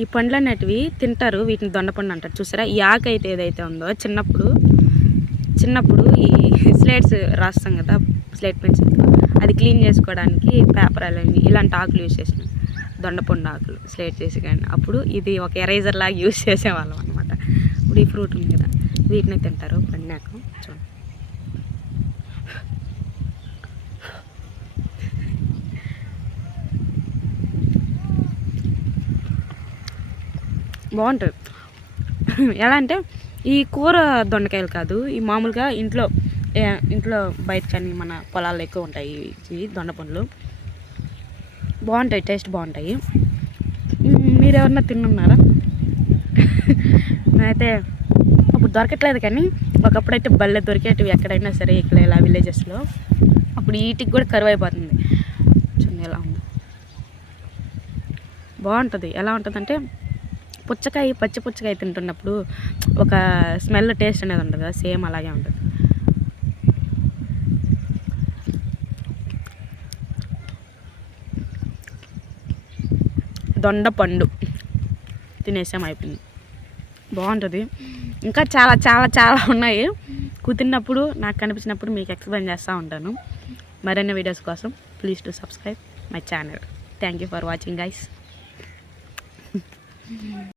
ఈ పండ్లు అనేటివి తింటారు, వీటిని దొండపండు అంటారు. చూసారా ఈ ఆకు అయితే ఏదైతే ఉందో చిన్నప్పుడు ఈ స్లేట్స్ రాస్తాం కదా, స్లేట్ పెన్సిల్, అది క్లీన్ చేసుకోవడానికి పేపర్ అలాంటి ఇలాంటి ఆకులు యూజ్ చేసినాం, దొండపండు ఆకులు స్లేట్ చేసి. కానీ అప్పుడు ఇది ఒక ఎరేజర్ లాగా యూజ్ చేసేవాళ్ళం అనమాట. ఇప్పుడు ఈ ఫ్రూట్ ఉంది కదా, వీటిని తింటారు పండినాక. చూడండి బాగుంటుంది. ఎలా అంటే ఈ కూర దొండకాయలు కాదు, ఈ మామూలుగా ఇంట్లో బయట కానీ మన పొలాల్లో ఎక్కువ ఉంటాయి ఈ దొండపండ్లు. బాగుంటాయి, టేస్ట్ బాగుంటాయి. మీరు ఎవరన్నా తిన్నున్నారా? నేనైతే అప్పుడు దొరకట్లేదు, కానీ ఒకప్పుడైతే బల్లె దొరికేటివి ఎక్కడైనా సరే, ఇక్కడ ఇలా విలేజెస్లో. అప్పుడు వీటికి కూడా కరువు అయిపోతుంది. చూడండి ఎలా ఉంది, బాగుంటుంది. ఎలా ఉంటుందంటే పచ్చి పుచ్చకాయ తింటున్నప్పుడు ఒక స్మెల్, టేస్ట్ అనేది ఉంటుంది కదా, సేమ్ అలాగే ఉంటుంది. దొండపండు తినేసాం, అయిపోయింది. బాగుంటుంది. ఇంకా చాలా చాలా చాలా ఉన్నాయి. కుదిరినప్పుడు నాకు కనిపించినప్పుడు మీకు ఎక్స్ప్లెయిన్ చేస్తూ ఉంటాను. మరిన్ని వీడియోస్ కోసం please to subscribe my channel. Thank you for watching guys.